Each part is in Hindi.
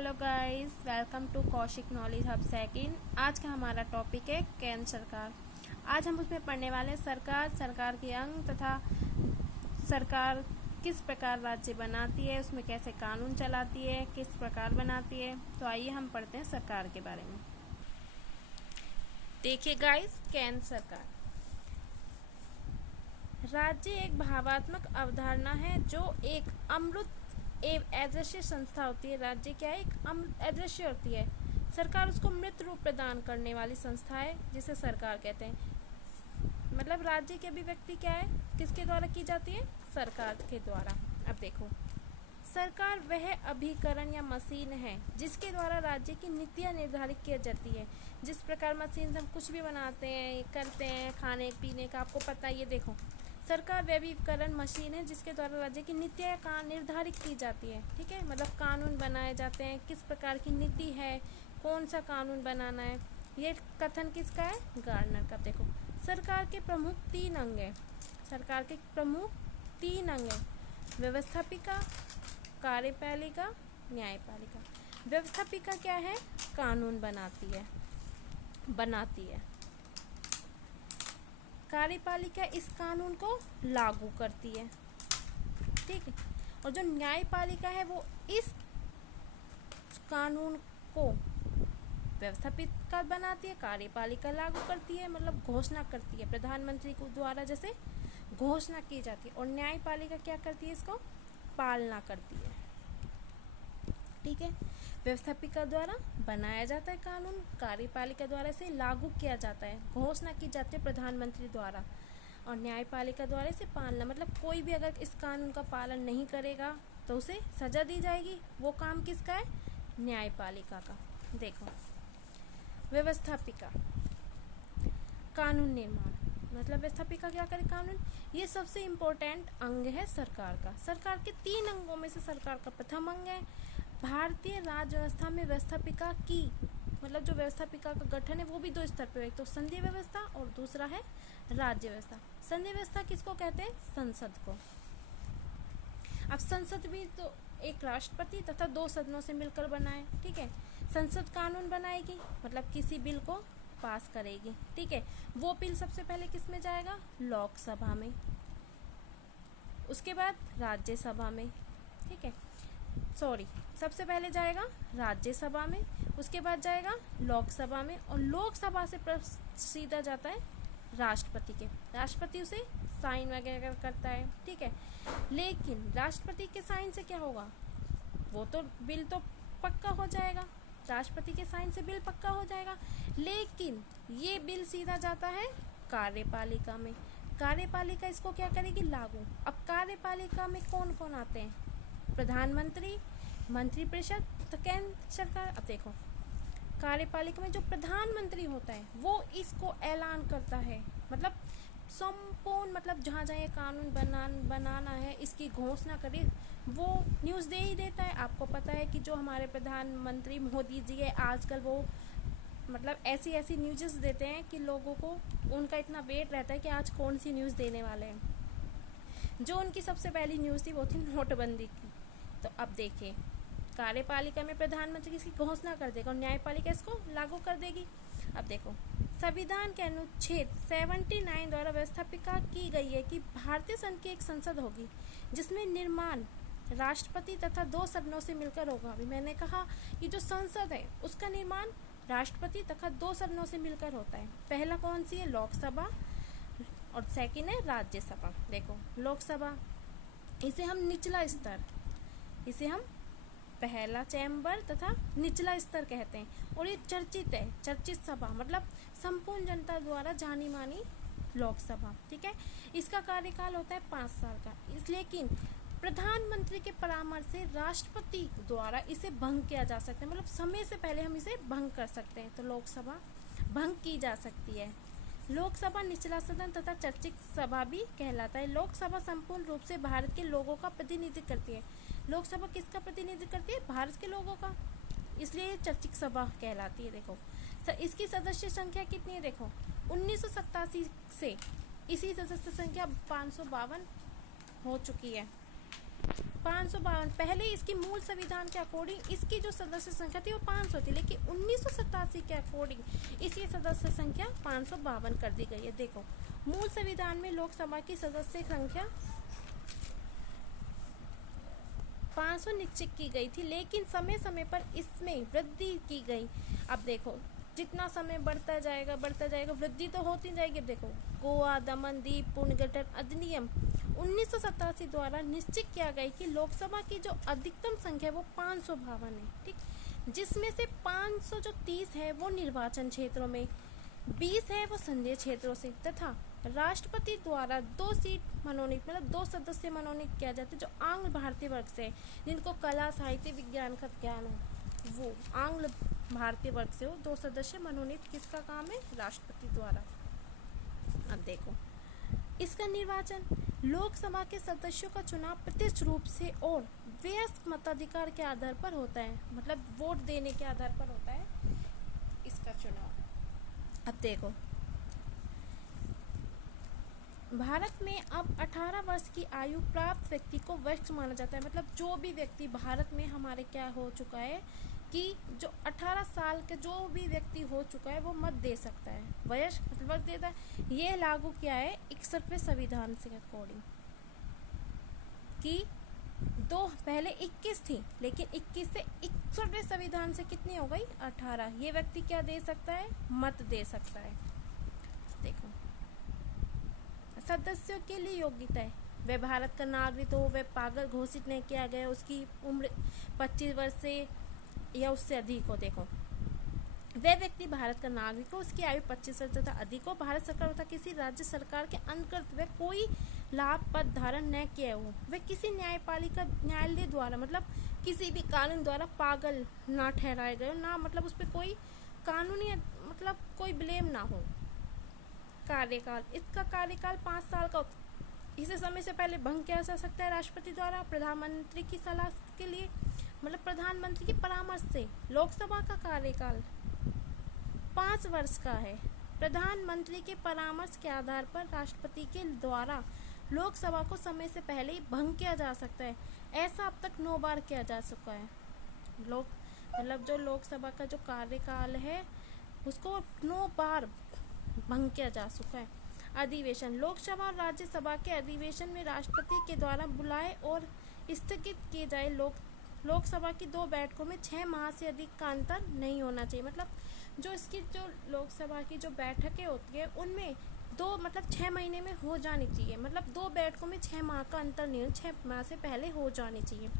Hello guys, welcome to Kaushik knowledge hub second. आज का हमारा टॉपिक है केंद्र सरकार। आज हम उसमें पढ़ने वाले हैं सरकार के अंग तथा सरकार किस प्रकार राज्य बनाती है, उसमें कैसे कानून चलाती है, किस प्रकार बनाती है। तो आइए हम पढ़ते हैं सरकार के बारे में। देखिए गाइस, केंद्र सरकार राज्य एक भावात्मक अवधारणा है जो एक अमूर्त एवं अदृश्य संस्था होती है। राज्य क्या है? एक अदृश्य होती है। सरकार उसको मृत रूप प्रदान करने वाली संस्था है जिसे सरकार कहते हैं। मतलब राज्य की अभिव्यक्ति क्या है, किसके द्वारा की जाती है? सरकार के द्वारा। अब देखो, सरकार वह अभिकरण या मशीन है जिसके द्वारा राज्य की नीतियाँ निर्धारित की जाती है। जिस प्रकार मशीन से हम कुछ भी बनाते हैं, करते हैं, खाने पीने का, आपको पता है। ये देखो, सरकार वह अभिकरण मशीन है जिसके द्वारा राज्य की नीतियाँ निर्धारित की जाती है। ठीक है, मतलब कानून बनाए जाते हैं, किस प्रकार की नीति है, कौन सा कानून बनाना है। ये कथन किसका है? गार्डनर का। देखो, सरकार के प्रमुख 3 अंग हैं। सरकार के प्रमुख 3 अंग हैं: व्यवस्थापिका, कार्यपालिका, न्यायपालिका। व्यवस्थापिका क्या है? कानून बनाती है। कार्यपालिका इस कानून को लागू करती है। ठीक है, और जो न्यायपालिका है वो इस कानून को व्यवस्थापिका बनाती है, कार्यपालिका लागू करती है, मतलब घोषणा करती है। प्रधानमंत्री को द्वारा जैसे घोषणा की जाती है, और न्यायपालिका क्या करती है? इसको पालना करती है। ठीक है, व्यवस्थापिका द्वारा बनाया जाता है कानून, कार्यपालिका द्वारा इसे लागू किया जाता है, घोषणा की जाती है प्रधानमंत्री द्वारा, और न्यायपालिका द्वारा इसे पालना। मतलब कोई भी अगर इस कानून का पालन नहीं करेगा तो उसे सजा दी जाएगी। वो काम किसका है? न्यायपालिका का। देखो, व्यवस्थापिका कानून निर्माण, मतलब व्यवस्थापिका क्या करे? कानून। ये सबसे इम्पोर्टेंट अंग है सरकार का। सरकार के 3 अंगों में से सरकार का प्रथम अंग है। भारतीय राज्य व्यवस्था में व्यवस्थापिका की, मतलब जो व्यवस्थापिका का गठन है वो भी 2 स्तर पे है। एक तो संघीय व्यवस्था और दूसरा है राज्य व्यवस्था। संघीय व्यवस्था किसको कहते हैं? संसद को। अब संसद भी तो एक राष्ट्रपति तथा 2 सदनों से मिलकर बना है। ठीक है, संसद कानून बनाएगी, मतलब किसी बिल को पास करेगी। ठीक है, वो बिल सबसे पहले किस में जाएगा? लोकसभा में, उसके बाद राज्यसभा में। ठीक है, सबसे पहले जाएगा राज्यसभा में, उसके बाद जाएगा लोकसभा में, और लोकसभा से सीधा जाता है राष्ट्रपति के। राष्ट्रपति उसे साइन वगैरह करता है। ठीक है, लेकिन राष्ट्रपति के साइन से क्या होगा? वो तो बिल तो पक्का हो जाएगा, राष्ट्रपति के साइन से बिल पक्का हो जाएगा, लेकिन ये बिल सीधा जाता है कार्यपालिका में। कार्यपालिका इसको क्या करेगी? लागू। अब कार्यपालिका में कौन कौन आते हैं? प्रधानमंत्री, मंत्रिपरिषद, तो केंद्र सरकार। अब देखो, कार्यपालिका में जो प्रधानमंत्री होता है वो इसको ऐलान करता है, मतलब संपूर्ण, मतलब जहाँ जहाँ ये कानून बनाना है इसकी घोषणा करे, वो न्यूज़ दे ही देता है। आपको पता है कि जो हमारे प्रधानमंत्री मोदी जी है आजकल, वो मतलब ऐसी न्यूज़ देते हैं कि लोगों को उनका इतना वेट रहता है कि आज कौन सी न्यूज़ देने वाले हैं। जो उनकी सबसे पहली न्यूज़ थी वो थी नोटबंदी की। तो अब देखिए, कार्यपालिका में प्रधानमंत्री इसकी घोषणा कर देगा और न्यायपालिका इसको लागू कर देगी। अब देखो, संविधान के अनुच्छेद 79 द्वारा व्यवस्थापिका की गई है कि भारतीय संघ की एक संसद होगी जिसमें निर्माण राष्ट्रपति तथा 2 सदनों से मिलकर होगा। अभी मैंने कहा कि जो संसद है उसका निर्माण राष्ट्रपति तथा 2 सदनों से मिलकर होता है। पहला कौन सी है? लोकसभा, और सेकंड है राज्यसभा। देखो, लोकसभा, इसे हम निचला स्तर, इसे हम पहला चैम्बर तथा निचला स्तर कहते हैं, और ये चर्चित है, चर्चित सभा, मतलब संपूर्ण जनता द्वारा जानी मानी लोकसभा। ठीक है, इसका कार्यकाल होता है 5 साल का। लेकिन प्रधानमंत्री के परामर्श से राष्ट्रपति द्वारा इसे भंग किया जा सकता है, मतलब समय से पहले हम इसे भंग कर सकते हैं। तो लोकसभा भंग की जा सकती है। लोकसभा निचला सदन तथा चर्चित सभा भी कहलाता है। लोकसभा संपूर्ण रूप से भारत के लोगों का प्रतिनिधित्व करती है। लोकसभा किसका प्रतिनिधित्व करती है? भारत के लोगों का, इसलिए ये चर्चित सभा कहलाती है। देखो, इसकी सदस्य संख्या कितनी है? देखो, 1987 से इसी सदस्य संख्या 552 हो चुकी है। 552 पहले इसकी मूल संविधान के अकॉर्डिंग इसकी जो सदस्य संख्या थी वो 500 थी, लेकिन 1987 के अकॉर्डिंग इसकी सदस्य संख्या 552 कर दी गई है। देखो मूल संविधान में लोकसभा की सदस्य संख्या 500 निश्चित की गई थी, लेकिन समय समय पर इसमें वृद्धि की गई। अब देखो जितना समय बढ़ता जाएगा वृद्धि तो होती जाएगी। अब देखो गोवा, दमन, दीव पुनर्गठन अधिनियम 1987 द्वारा निश्चित किया गया कि लोकसभा की जो अधिकतम संख्या है वो 552 है, ठीक, जिसमें से 530 है वो निर्वाचन क्षेत्रों में, 20 है वो संसदीय क्षेत्रों से, तथा राष्ट्रपति द्वारा 2 सीट मनोनीत मतलब 2 सदस्य मनोनीत किया जाते जो आंग्ल भारतीय वर्ग से, जिनको कला साहित्य विज्ञान का ज्ञान हो वो आंग्ल भारतीय वर्ग से हो। 2 सदस्य मनोनीत किसका काम है? राष्ट्रपति द्वारा। अब देखो इसका निर्वाचन, लोकसभा के सदस्यों का चुनाव प्रत्यक्ष रूप से और वयस्क मताधिकार के आधार पर होता है, मतलब वोट देने के आधार पर होता है इसका चुनाव। अब देखो भारत में अब 18 वर्ष की आयु प्राप्त व्यक्ति को वयस्क माना जाता है, मतलब जो भी व्यक्ति भारत में हमारे क्या हो चुका है कि जो 18 साल के जो भी व्यक्ति हो चुका है वो मत दे सकता है, वयस्क मतलब देता है। ये लागू किया है 61वें संविधान से अकॉर्डिंग कि पहले 21 थी, लेकिन 21 से 61वें संविधान से कितनी हो गई? 18। ये व्यक्ति क्या दे सकता है? मत दे सकता है। देखो सदस्यों के लिए योग्यता है, वह भारत का नागरिक हो, वह पागल घोषित नहीं किया गया, उसकी उम्र 25 वर्ष से या उससे अधिक हो। देखो वह व्यक्ति भारत का नागरिक हो, उसकी आयु 25 वर्ष तथा अधिक हो, भारत सरकार तथा किसी राज्य सरकार के अंतर्गत वह कोई लाभ पद धारण न किया हो, वह किसी न्यायपालिका न्यायालय द्वारा मतलब किसी भी कानून द्वारा पागल ना ठहराए गए ना, मतलब उस पर कोई कानूनी मतलब कोई ब्लेम ना हो। कार्यकाल, इसका कार्यकाल 5 साल का, इसे समय से पहले भंग किया जा सकता है राष्ट्रपति द्वारा प्रधानमंत्री की सलाह के लिए, मतलब प्रधानमंत्री के परामर्श से। लोकसभा का कार्यकाल 5 वर्ष का है, प्रधानमंत्री के परामर्श के आधार पर राष्ट्रपति के द्वारा लोकसभा को समय से पहले ही भंग किया जा सकता है। ऐसा अब तक 9 बार किया जा चुका है। मतलब जो लोकसभा का जो कार्यकाल है उसको 9 बार भंग किया जा चुका है। अधिवेशन, लोकसभा और राज्यसभा के अधिवेशन में राष्ट्रपति के द्वारा बुलाए और स्थगित किए जाए लोकसभा की 2 बैठकों में 6 माह से अधिक का अंतर नहीं होना चाहिए। मतलब जो इसकी जो लोकसभा की जो बैठकें होती है उनमें 6 महीने में हो जानी चाहिए, मतलब 2 बैठकों में 6 माह का अंतर नहीं हो, 6 माह से पहले हो जानी चाहिए।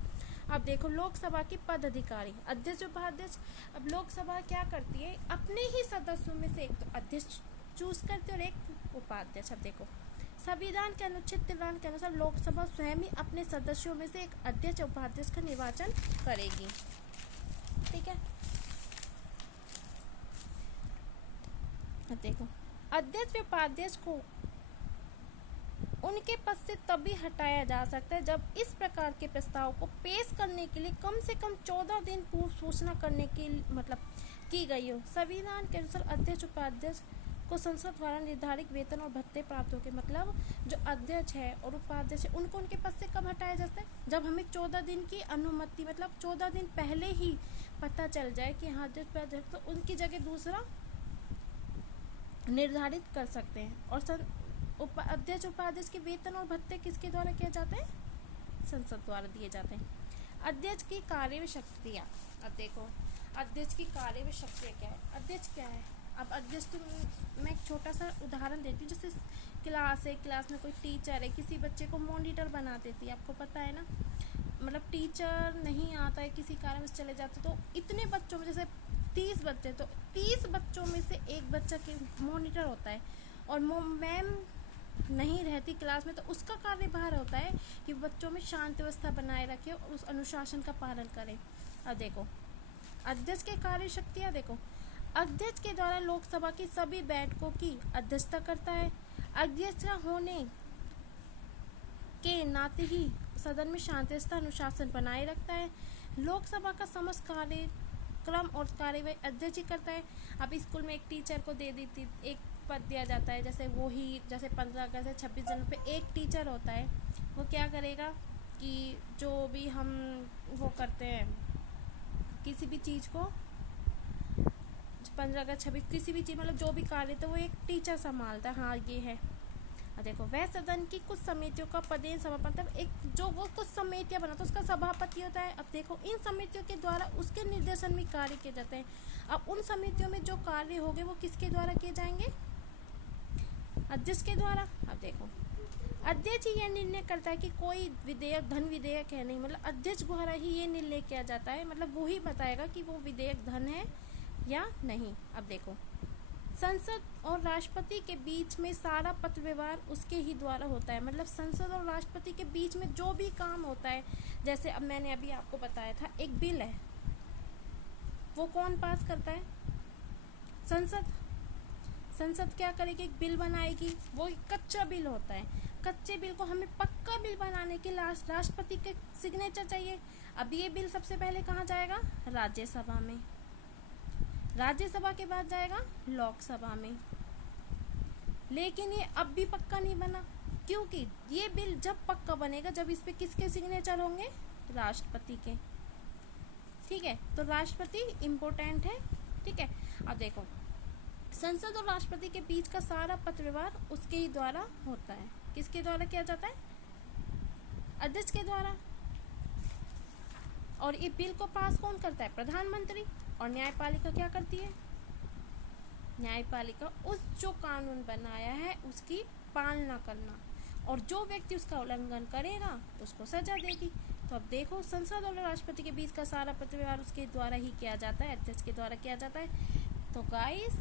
अब देखो लोकसभा की पद अधिकारी, अध्यक्ष उपाध्यक्ष। अब लोकसभा क्या करती है? अपने ही सदस्यों में से एक तो अध्यक्ष चूज करते और एक उपाध्यक्ष। अब देखो संविधान के अनुच्छेद 93 के अनुसार लोकसभा स्वयं ही अपने सदस्यों में से एक अध्यक्ष उपाध्यक्ष का निर्वाचन करेगी, ठीक है। अब देखो अध्यक्ष व उपाध्यक्ष को उनके पद से तभी हटाया जा सकता है जब इस प्रकार के प्रस्ताव को पेश करने के लिए कम से कम 14 दिन पूर्व सूचना करने की की गई हो। संविधान के अनुसार अध्यक्ष उपाध्यक्ष को संसद द्वारा निर्धारित वेतन और भत्ते प्राप्त होंगे। मतलब जो अध्यक्ष है और उपाध्यक्ष है उनको उनके पद से कब हटाया जाता है? जब हमें 14 दिन की अनुमति, मतलब 14 दिन पहले ही पता चल जाए कि हाँ अध्यक्ष उपाध्यक्ष, तो उनकी जगह दूसरा निर्धारित कर सकते हैं। और अध्यक्ष उपाध्यक्ष के वेतन और भत्ते किसके द्वारा किए जाते हैं? संसद द्वारा दिए जाते हैं। अध्यक्ष की कार्य शक्तियाँ, अब देखो अध्यक्ष की कार्य शक्तियाँ क्या है? अध्यक्ष क्या है? अब अध्यक्ष तो मैं एक छोटा सा उदाहरण देती हूँ, जैसे क्लास है, क्लास में कोई टीचर है, किसी बच्चे को मॉनिटर बना देती है, आपको पता है ना, मतलब टीचर नहीं आता है किसी कारण से चले जाते, तो इतने बच्चों में जैसे 30 बच्चे, तो 30 बच्चों में से एक बच्चा के मॉनिटर होता है और मैम नहीं रहती क्लास में, तो उसका कार्यभार होता है कि बच्चों में शांति व्यवस्था बनाए रखे और उस अनुशासन का पालन करें। अब देखो अध्यक्ष के कार्य शक्तियाँ, देखो अध्यक्ष के द्वारा लोकसभा की सभी बैठकों की अध्यक्षता करता है। अध्यक्ष होने के नाते ही सदन में शांति व्यवस्था अनुशासन बनाए रखता है। लोकसभा का समस्त कार्यक्रम और कार्यवाही अध्यक्ष ही करता है। अब स्कूल में एक टीचर को दे देती एक पद दिया जाता है, जैसे 15 अगस्त से 26 जनवरी पे एक टीचर होता है, वो क्या करेगा? कि जो भी हम वो करते हैं किसी भी चीज़ को 15 अगस्त 26 किसी भी चीज़ मतलब जो भी कार्य तो वो एक टीचर संभालता है। हाँ ये है। और देखो वह सदन की कुछ समितियों का पदेन सभापति मतलब एक जो वो कुछ समितियाँ बनाता है उसका सभापति होता है। अब देखो इन समितियों के द्वारा उसके निर्देशन में कार्य किए जाते हैं। अब उन समितियों में जो कार्य होंगे वो किसके द्वारा किए जाएंगे? अध्यक्ष के द्वारा। अब देखो अध्यक्ष ही यह निर्णय करता है कि कोई विधेयक धन विधेयक है नहीं, मतलब अध्यक्ष द्वारा ही ये निर्णय किया जाता है, मतलब वो ही बताएगा कि वो विधेयक धन है या नहीं। अब देखो संसद और राष्ट्रपति के बीच में सारा पत्र व्यवहार उसके ही द्वारा होता है, मतलब संसद और राष्ट्रपति के बीच में जो भी काम होता है, जैसे अब मैंने अभी आपको बताया था एक बिल है, वो कौन पास करता है? संसद। संसद क्या करेगी? एक बिल बनाएगी, वो एक कच्चा बिल होता है। कच्चे बिल को हमें पक्का बिल बनाने के राष्ट्रपति के सिग्नेचर चाहिए। अब ये बिल सबसे पहले कहाँ जाएगा? राज्यसभा में। राज्यसभा के बाद जाएगा लोकसभा में। लेकिन ये अब भी पक्का नहीं बना, क्योंकि ये बिल जब पक्का बनेगा जब इस पे किसके सिग्नेचर होंगे? राष्ट्रपति के। ठीक है, तो राष्ट्रपति इम्पोर्टेंट है। ठीक है, अब देखो संसद और राष्ट्रपति के बीच का सारा पत्र व्यवहार उसके ही द्वारा होता है। किसके द्वारा किया जाता है? अध्यक्ष के द्वारा। और ये बिल को पास कौन करता है? प्रधानमंत्री। और न्यायपालिका क्या करती है? न्यायपालिका उस जो कानून बनाया है उसकी पालना करना, और जो व्यक्ति उसका उल्लंघन करेगा उसको सजा देगी। तो अब देखो संसद और राष्ट्रपति के बीच का सारा पत्र व्यवहार उसके द्वारा ही किया जाता है, अध्यक्ष के द्वारा किया जाता है। तो गाइस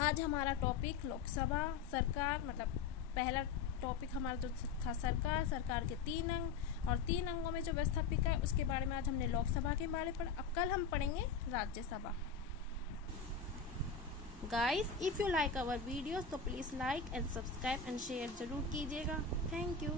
आज हमारा टॉपिक लोकसभा, सरकार, मतलब पहला टॉपिक हमारा जो था सरकार के 3 अंग, और 3 अंगों में जो व्यवस्थापिका है उसके बारे में आज हमने लोकसभा के बारे में पढ़ा। अब कल हम पढ़ेंगे Rajya Sabha. Guys if you like our videos तो please like and subscribe and share जरूर कीजिएगा। Thank you.